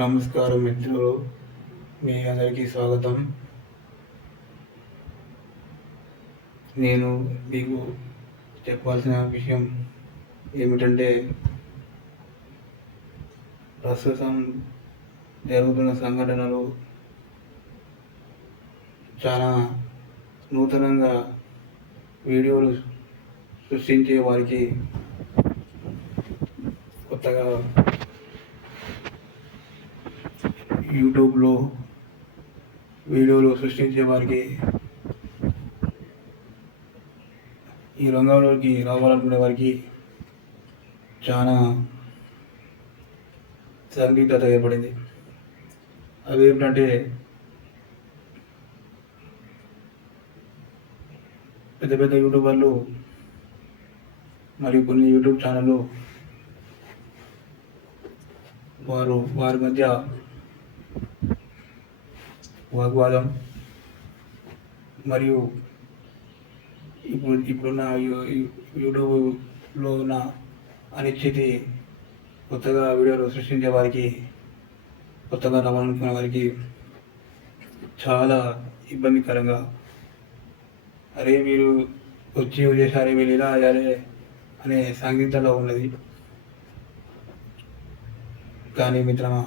నమస్కారం మిత్రులు, మీ అందరికీ స్వాగతం. నేను మీకు చెప్పాల్సిన విషయం ఏమిటంటే, ప్రస్తుతం జరుగుతున్న సంఘటనలు చాలా నూతనంగా వీడియోలు సృష్టించే వారికి, కొత్తగా యూట్యూబ్లో వీడియోలు సృష్టించే వారికి, ఈ రంగంలోకి రావాలనుకునే వారికి చాలా సందిగ్ధత ఏర్పడింది. అవి ఏమిటంటే, పెద్ద పెద్ద యూట్యూబర్లు మరియు కొన్ని యూట్యూబ్ ఛానళ్ళు వారి మధ్య వాగ్వాదం మరియు ఇప్పుడున్న యూట్యూబ్లో ఉన్న అనిశ్చితి, కొత్తగా వీడియోలు సృష్టించే వారికి, కొత్తగా రావాలనుకునే వారికి చాలా ఇబ్బందికరంగా, అరే మీరు వచ్చి చేశారే, వీళ్ళు ఇలా అయ్యారే అనే సందిగ్ధంలో ఉన్నది. కానీ మిత్రమా,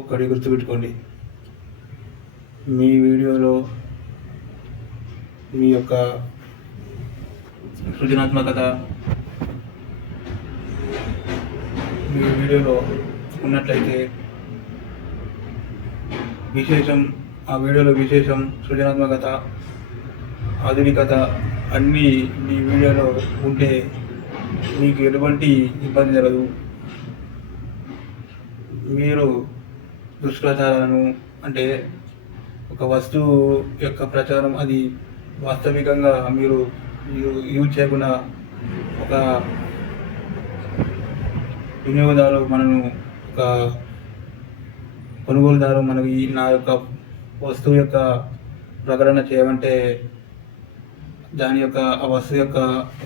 ఒక్కటి గుర్తుపెట్టుకోండి, మీ వీడియోలో మీ యొక్క సృజనాత్మకత మీ వీడియోలో ఉన్నట్లయితే ఆ వీడియోలో విశేషం, సృజనాత్మకత, ఆధునికత అన్నీ మీ వీడియోలో ఉంటే మీకు ఎటువంటి ఇబ్బంది జరగదు. మీరు దుష్ప్రచారాలను, అంటే ఒక వస్తువు యొక్క ప్రచారం అది వాస్తవికంగా మీరు యూజ్ చేయకుండా, ఒక వినియోగదారు ఒక కొనుగోలుదారు మనకి నా యొక్క వస్తువు యొక్క ప్రకటన చేయమంటే, దాని యొక్క ఆ వస్తువు యొక్క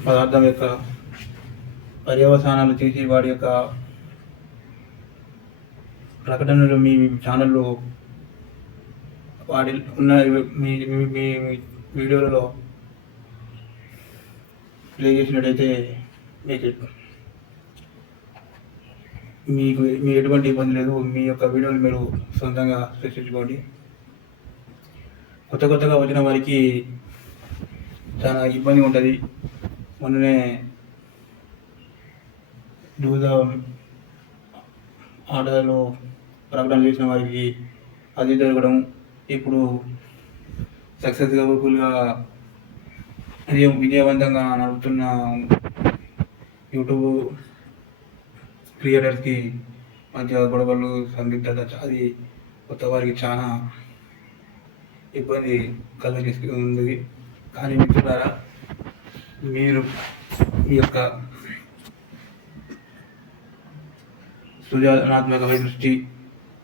పదార్థం యొక్క పర్యవసానాలు తీసి వాడి యొక్క ప్రకటనలు మీ ఛానల్లో వాడి ఉన్న మీ వీడియోలలో ప్లే చేసినట్టయితే మీకు ఎటువంటి ఇబ్బంది లేదు. మీ యొక్క వీడియోలు మీరు సొంతంగా సృష్టించుకోండి. కొత్తగా వచ్చిన వారికి చాలా ఇబ్బంది ఉంటుంది. మొన్ననే దూద ఆటలో ప్రకటన చేసిన వారికి అది జరగడం, ఇప్పుడు సక్సెస్ఫుల్గా విజయవంతంగా నడుపుతున్న యూట్యూబ్ క్రియేటర్స్కి మధ్య గొడవలు, సందిగ్ధత, అది కొత్త వారికి చాలా ఇబ్బంది కలుగజేస్తుంది. కానీ మిత్రులారా, మీరు మీ యొక్క సృజనాత్మక దృష్టి,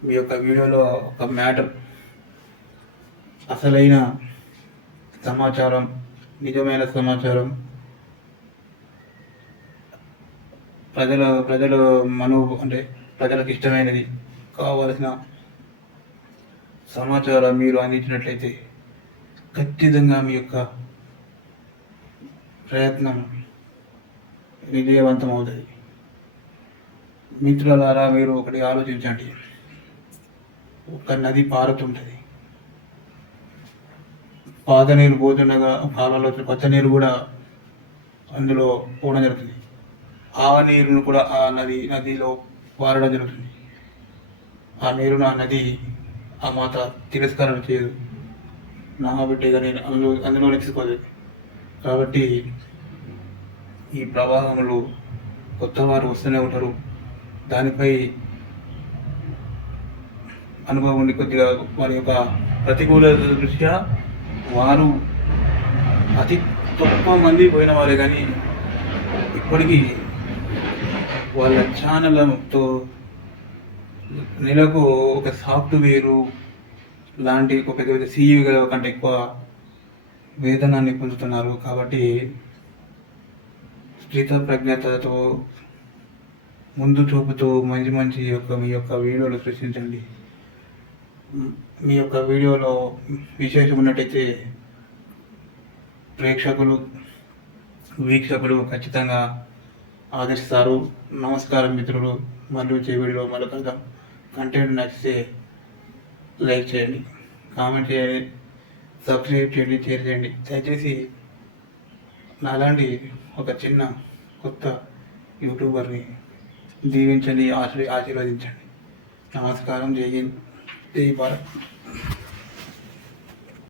మీ యొక్క వీడియోలో ఒక మ్యాటర్, అసలైన సమాచారం, నిజమైన సమాచారం, ప్రజలు అంటే ప్రజలకు ఇష్టమైనది కావలసిన సమాచారం మీరు అందించినట్లయితే ఖచ్చితంగా మీ యొక్క ప్రయత్నం విజయవంతం అవుతుంది. మిత్రులారా, మీరు ఒకటి ఆలోచించండి. ఒక నది పారుతుంటుంది, పాత నీరు పోతుండగా కాలంలో కొత్త నీరు కూడా అందులో పోవడం జరుగుతుంది. ఆ నీరును కూడా ఆ నదిలో పారడం జరుగుతుంది. ఆ నీరును ఆ నది, ఆ మాత తిరస్కారం చేయదు, నామబెట్టేగా నేను అందులో నిలిచిపోలేదు. కాబట్టి ఈ ప్రవాహంలో కొత్త వారు వస్తూనే ఉంటారు. దానిపై అనుభవం ఉండి కొద్దిగా వారి యొక్క ప్రతికూల దృష్ట్యా వారు అతి తక్కువ మంది పోయిన వారే, కానీ ఇప్పటికీ వాళ్ళ ఛానల్తో నెలకు ఒక సాఫ్ట్వేరు లాంటి ఒక పెద్ద CEO కంటే ఎక్కువ వేతనాన్ని పొందుతున్నారు. కాబట్టి స్థితప్రజ్ఞతతో ముందు చూపుతూ మంచి మంచి మీ యొక్క వీడియోలు సృష్టించండి. మీ యొక్క వీడియోలో విశేషం ఉన్నట్టయితే ప్రేక్షకులు వీక్షకులు ఖచ్చితంగా ఆదరిస్తారు. నమస్కారం మిత్రులు. మళ్ళీ వచ్చే వీడియోలో మళ్ళీ కలుద్దాం. కంటెంట్ నచ్చితే లైక్ చేయండి, కామెంట్ చేయండి, సబ్స్క్రైబ్ చేయండి, షేర్ చేయండి. దయచేసి నాలాంటి ఒక చిన్న కొత్త యూట్యూబర్ని దీవించండి, ఆశీర్వదించండి. నమస్కారం. జై హింద్, జై భారత్.